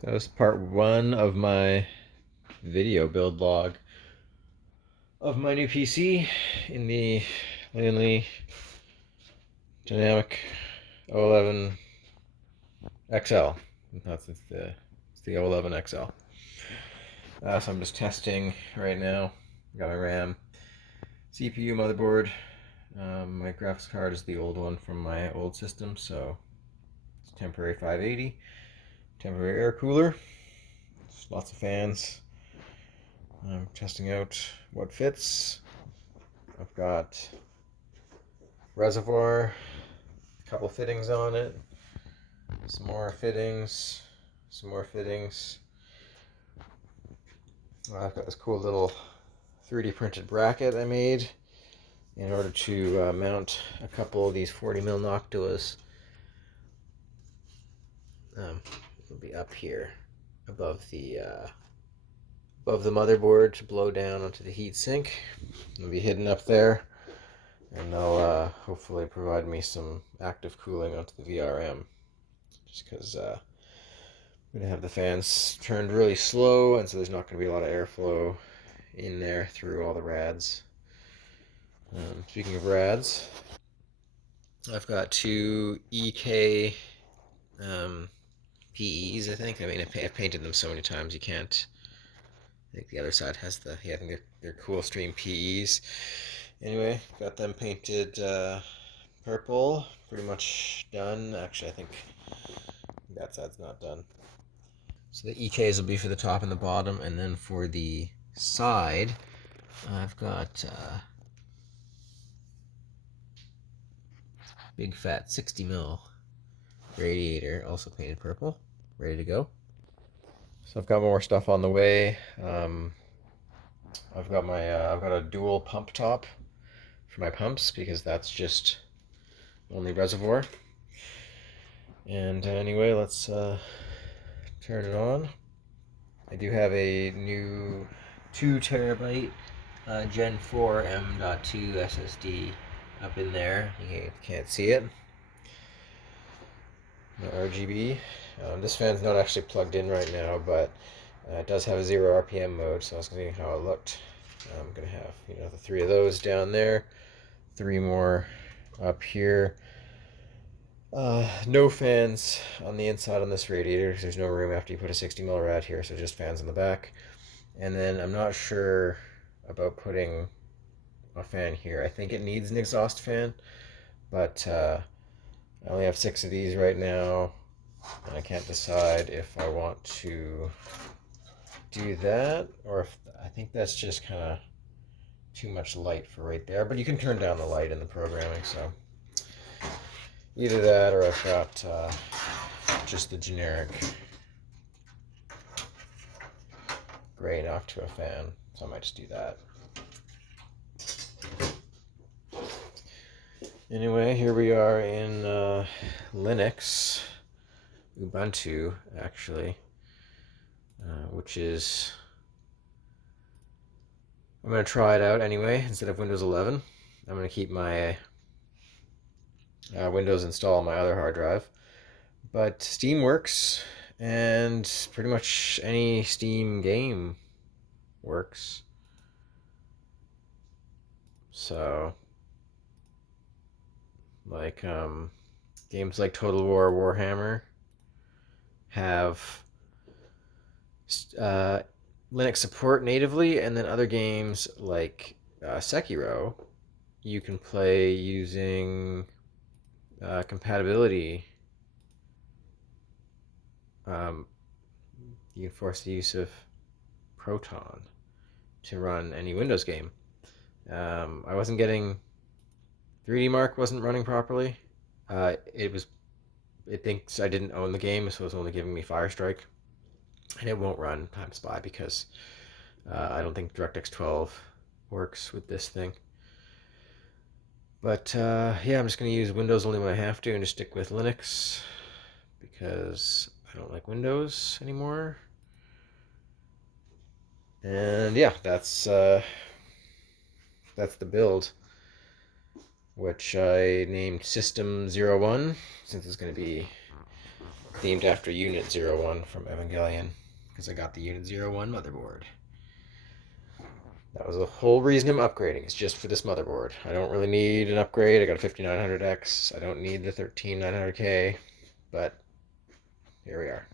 So that was part one of my video build log of my new PC in the Lian Li Dynamic 011 XL. It's the 011 XL. So I'm just testing right now. Got my RAM, CPU, motherboard. My graphics card is the old one from my old system, so it's temporary 580, temporary air cooler. Just lots of fans. I'm testing out what fits. I've got reservoir, a couple fittings on it, some more fittings, some more fittings. I've got this cool little 3D printed bracket I made in order to mount a couple of these 40mm noctuas. It'll be up here above the motherboard to blow down onto the heat sink. It'll be hidden up there, and they'll hopefully provide me some active cooling onto the VRM. Just because I'm going to have the fans turned really slow, and so there's not going to be a lot of airflow in there through all the rads. Speaking of rads, I've got two EK PEs, I think. I mean, I've painted them so many times you can't. I think the other side has I think they're Cool Stream PEs. Anyway, got them painted purple, pretty much done. Actually, I think that side's not done. So the EKs will be for the top and the bottom, and then for the side, I've got big fat 60mm radiator, also painted purple, ready to go. So I've got more stuff on the way. I've got a dual pump top for my pumps because that's just only reservoir. And anyway, let's turn it on. I do have a new 2TB Gen 4 M.2 SSD up in there. You can't see it. No RGB. This fan's not actually plugged in right now, but it does have a 0 RPM mode, so I was going to see how it looked. I'm going to have the 3 of those down there, 3 more up here. No fans on the inside on this radiator because there's no room after you put a 60mm rad here, so just fans in the back. And then I'm not sure about putting a fan here. I think it needs an exhaust fan, but I only have 6 of these right now, and I can't decide if I want to do that or if I think that's just kind of too much light for right there. But you can turn down the light in the programming, so either that or I've got just the generic gray noctua fan, so I might just do that. Anyway, here we are in Linux, Ubuntu actually, which is, I'm going to try it out anyway instead of Windows 11. I'm going to keep my Windows installed on my other hard drive, but Steam works, and pretty much any Steam game works. So like games like Total War Warhammer have Linux support natively, and then other games like Sekiro you can play using compatibility. You can force the use of Proton to run any Windows game. I wasn't getting 3D Mark wasn't running properly. It thinks I didn't own the game, so it's only giving me Firestrike, and it won't run Time Spy because I don't think DirectX 12 works with this thing. But yeah, I'm just going to use Windows only when I have to and just stick with Linux because I don't like Windows anymore. And yeah, that's the build, which I named System 01 since it's going to be themed after Unit 01 from Evangelion, because I got the Unit 01 motherboard. That was the whole reason I'm upgrading. It's just for this motherboard. I don't really need an upgrade. I got a 5900X. I don't need the 13900K, but here we are.